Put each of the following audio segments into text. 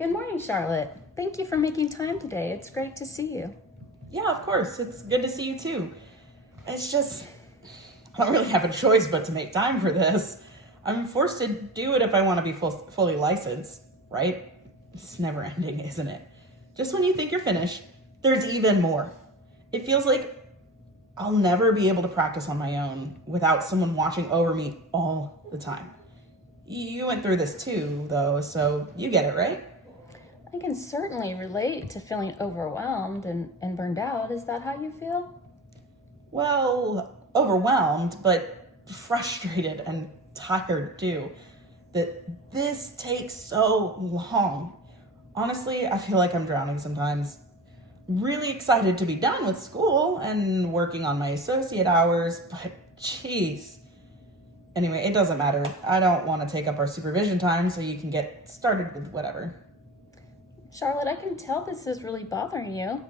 Good morning, Charlotte. Thank you for making time today. It's great to see you. Yeah, of course. It's good to see you too. It's just, I don't really have a choice but to make time for this. I'm forced to do it if I want to be fully licensed, right? It's never ending, isn't it? Just when you think you're finished, there's even more. It feels like I'll never be able to practice on my own without someone watching over me all the time. You went through this too, though, so you get it, right? I can certainly relate to feeling overwhelmed and burned out. Is that how you feel? Well, overwhelmed, but frustrated and tired too. That this takes so long. Honestly, I feel like I'm drowning sometimes. Really excited to be done with school and working on my associate hours, but geez. Anyway, it doesn't matter. I don't want to take up our supervision time, so you can get started with whatever. Charlotte, I can tell this is really bothering you.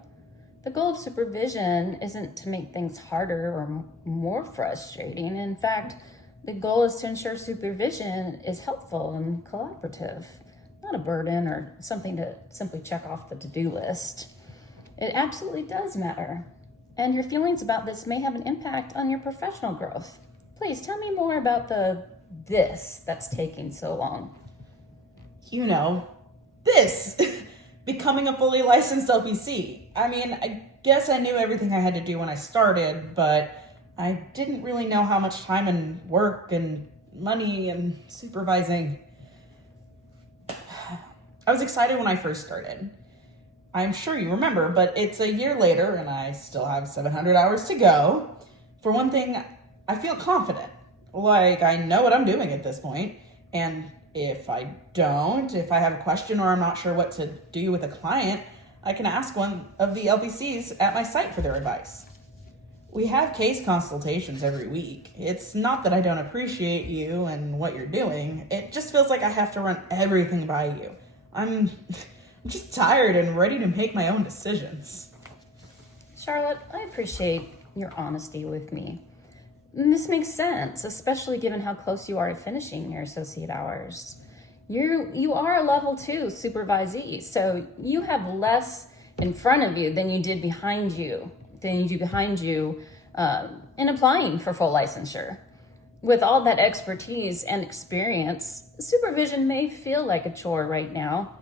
The goal of supervision isn't to make things harder or more frustrating. In fact, the goal is to ensure supervision is helpful and collaborative, not a burden or something to simply check off the to-do list. It absolutely does matter. And your feelings about this may have an impact on your professional growth. Please tell me more about this that's taking so long. You know, this. Becoming a fully licensed LPC. I mean, I guess I knew everything I had to do when I started, but I didn't really know how much time and work and money and supervising. I was excited when I first started. I'm sure you remember, but it's a year later and I still have 700 hours to go. For one thing, I feel confident. Like I know what I'm doing at this point, and if I have a question or I'm not sure what to do with a client, I can ask one of the LPCs at my site for their advice. We have case consultations every week. It's not that I don't appreciate you and what you're doing. It just feels like I have to run everything by you. I'm just tired and ready to make my own decisions. Charlotte, I appreciate your honesty with me. This makes sense, especially given how close you are to finishing your associate hours. You are a level 2 supervisee, so you have less in front of you than you do behind you in applying for full licensure. With all that expertise and experience, supervision may feel like a chore right now.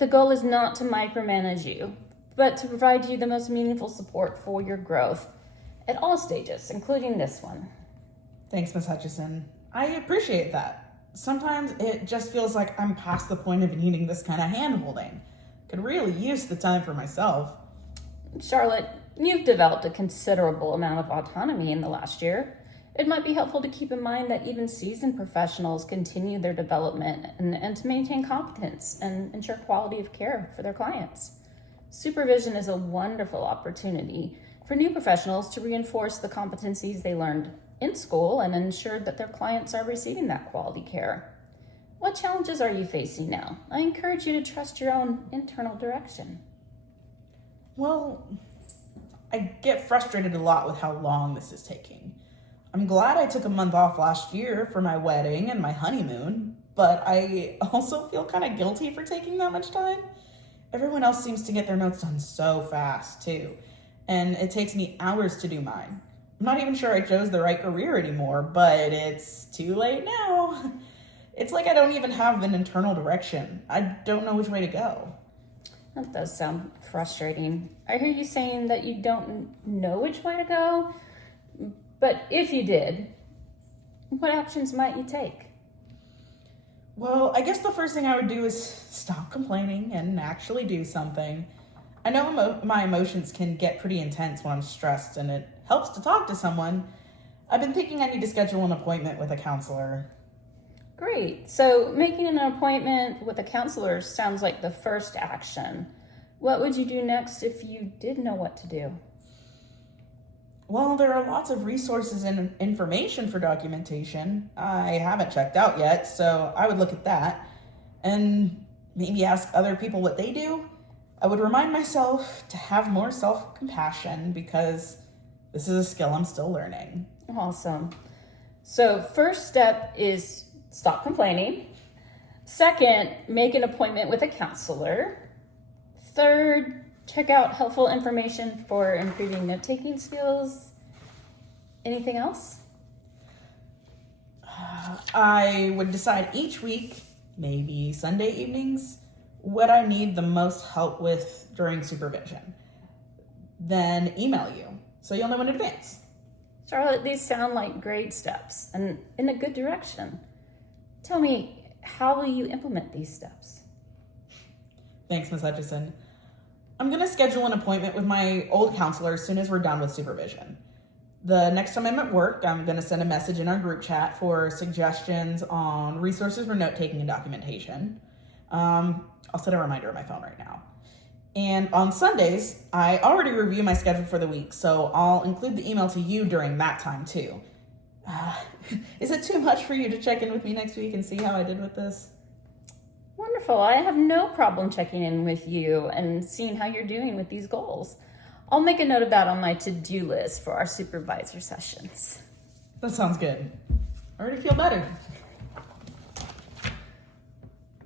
The goal is not to micromanage you, but to provide you the most meaningful support for your growth at all stages, including this one. Thanks, Ms. Hutchison. I appreciate that. Sometimes it just feels like I'm past the point of needing this kind of hand-holding. Could really use the time for myself. Charlotte, you've developed a considerable amount of autonomy in the last year. It might be helpful to keep in mind that even seasoned professionals continue their development and to maintain competence and ensure quality of care for their clients. Supervision is a wonderful opportunity for new professionals to reinforce the competencies they learned in school and ensure that their clients are receiving that quality care. What challenges are you facing now? I encourage you to trust your own internal direction. Well, I get frustrated a lot with how long this is taking. I'm glad I took a month off last year for my wedding and my honeymoon, but I also feel kind of guilty for taking that much time. Everyone else seems to get their notes done so fast, too, and it takes me hours to do mine. I'm not even sure I chose the right career anymore, but it's too late now. It's like I don't even have an internal direction. I don't know which way to go. That does sound frustrating. I hear you saying that you don't know which way to go, but if you did, what actions might you take? Well, I guess the first thing I would do is stop complaining and actually do something. I know my emotions can get pretty intense when I'm stressed, and it helps to talk to someone. I've been thinking I need to schedule an appointment with a counselor. Great. So making an appointment with a counselor sounds like the first action. What would you do next if you did know what to do? Well, there are lots of resources and information for documentation. I haven't checked out yet, so I would look at that and maybe ask other people what they do. I would remind myself to have more self-compassion because this is a skill I'm still learning. Awesome. So first step is stop complaining. Second, make an appointment with a counselor. Third, check out helpful information for improving note-taking skills. Anything else? I would decide each week, maybe Sunday evenings, what I need the most help with during supervision. Then email you so you'll know in advance. Charlotte, these sound like great steps and in a good direction. Tell me, how will you implement these steps? Thanks, Ms. Hutchison. I'm going to schedule an appointment with my old counselor as soon as we're done with supervision. The next time I'm at work, I'm going to send a message in our group chat for suggestions on resources for note-taking and documentation. I'll set a reminder on my phone right now. And on Sundays, I already review my schedule for the week, so I'll include the email to you during that time too. Is it too much for you to check in with me next week and see how I did with this? Wonderful. I have no problem checking in with you and seeing how you're doing with these goals. I'll make a note of that on my to-do list for our supervisor sessions. That sounds good. I already feel better.